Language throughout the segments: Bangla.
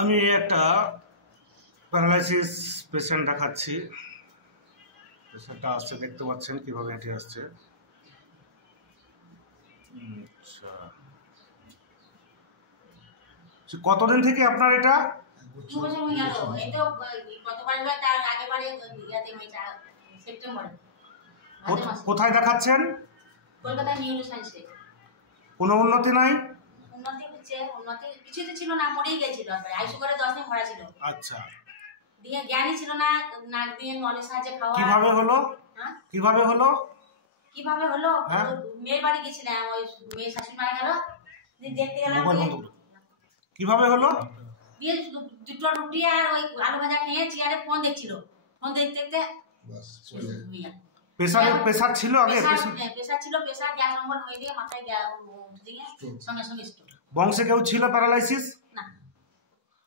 আমি একটা প্যারালাইসিস পেশেন্ট দেখাচ্ছি। পেশেন্টটা আসছে, দেখতে পাচ্ছেন কিভাবে হেঁটে আসছে। আচ্ছা, কতদিন থেকে আপনার এটা? কোথায় দেখাচ্ছেন? কলকাতা নিউরো সায়েন্সে। কোনো উন্নতি নাই? উন্নতি হচ্ছে, উন্নতি কিছুতে ছিল না, মরেই গেছিল। আইসিইউ করে 10 দিন ভরা ছিল। আচ্ছা, দিয়ে জ্ঞানই ছিল না, নাক দিয়ে নলের সাহায্যে খাওয়া। কিভাবে হলো? কিভাবে হলো? কিভাবে হলো? মেয়ের বাড়ি গেছিলাম, ওই মেয়ে শাশুড়ি মারা গেল, দেখতে গেলাম। কিভাবে হলো? দিয়ে দুটো রুটি আর ওই আলু ভাজা খেয়ে চেয়ারে ফোন দেখছিল। ফোন দেখতে দেখতে প্রেসার ছিল আগে? প্রেসার ছিল, প্রেসার গ্যাস অম্বল হয়ে দিয়ে মাথায় দিয়ে সঙ্গে সঙ্গে স্ট্রোক। বংশে কেউ ছিল প্যারালাইসিস? না।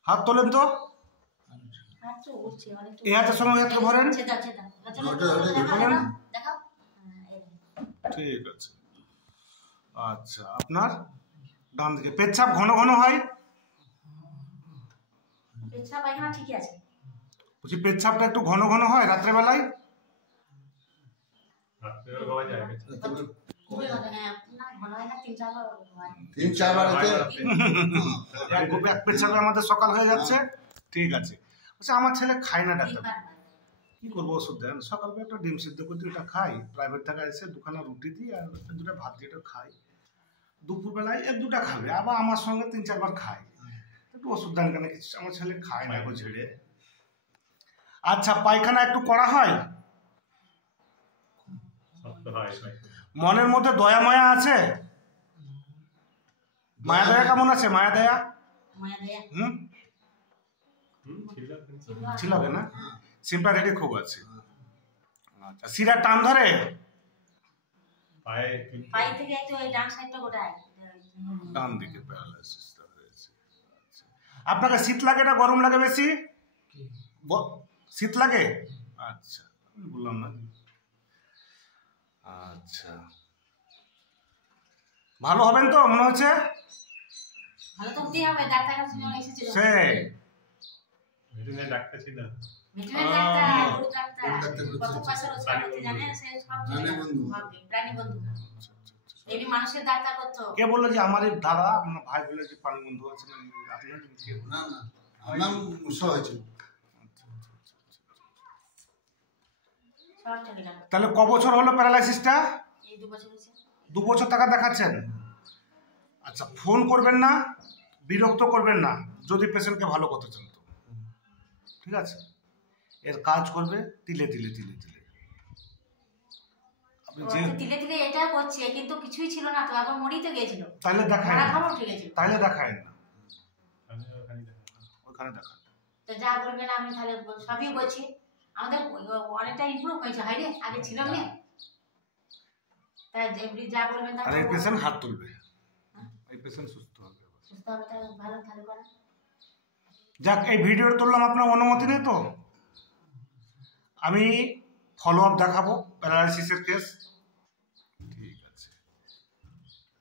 হাত তোলেন তো। এই হাতের সঙ্গে হাত ভরেন। ঠিক আছে। আচ্ছা, আপনার ডান দিকে পেচ্ছাপ ঘন ঘন হয়? পেচ্ছাপ পায়খানা ঠিকই আছে। বলছি পেচ্ছাপটা একটু ঘন ঘন হয় রাত্রে বেলায়? পেচ্ছাপে আমাদের সকাল হয়ে যাচ্ছে। ঠিক আছে। আমার ছেলে খায় না ডাক্তার, কি করবো? ওষুধ দেন। সকালবেলা একটা ডিম সিদ্ধ করে এটা খাই, প্রাইভেট থেকে এসে দুখানা রুটি দিই আর দুটা ভাত দিয়ে এটা খাই। দুপুরবেলায় দুটা খাবে, আবার আমার সঙ্গে 3-4 বার খাই। একটু ওষুধ দেন কেন? কিছু আমার ছেলে খায় না গো ছেড়ে। আচ্ছা, পায়খানা একটু করা হয়? মনের মধ্যে দয়া মায়া আছে? মায়া দয়া কেমন আছে? মায়া দয়া ছিল না? সিম্প্যাথেটিক খুব আছে। আচ্ছা, শিরা টান ধরে? ডান দিকে প্যারালাইসিস হয়েছে। আপনাকে শীত লাগে না গরম লাগে বেশি? শীত লাগে? আচ্ছা, বললাম না। আচ্ছা, ভালো হবেন তো মনে হচ্ছে? ভালো তো হতেই হবে, ডাক্তার কাছে এসেছিল। সেই ভেটেরিনারি ডাক্তার ছিল। ভেটেরিনারি ডাক্তার, গরু ডাক্তার, কত পয়সা রোজগার করতে জানে, সে সব প্রাণী বন্ধু। এই মানুষের ডাক্তার করতো। কে বললো যে আমার দাদা, আমার ভাই বলে যে প্রাণী বন্ধু আছে? আপনার কে? না না, আমার নাম মুসা হয়েছিল। তাহলে ক বছর হলো প্যারালাইসিসটা? এই 2 বছর হয়েছে। 2 বছর টাকা দেখাচ্ছেন? আচ্ছা, ফোন করবেন না, বিরক্ত করবেন না যদি পেশেন্টকে ভালো করতে চান তো। ঠিক আছে? এর কাজ করবে তিলে তিলে তিলে তিলে। আপনি যে তিলে তিলে এটা করছে, কিন্তু কিছুই ছিল না তো, আবার মরেই তো গিয়েছিল। তাহলে দেখায় না। তাহলে দেখায় না, ওখানে দেখায়। তো যা বলবেন আমি তাহলে সবই বলছি। আমাদের অনেকটা ইমপ্রুভ হয়েছে। হাই রে, আগে ছিল না। তাই যা বলবেন আর এই পেশেন্ট হাত তুলবে, এই পেশেন্ট সুস্থ হবে। সুস্থ হবে, তাহলে ভালো ভালো করে। যাক, এই ভিডিও তুললাম, আপনার অনুমতি নেই তো? আমি ফলো আপ দেখাবো প্যারালাইসিসের কেস।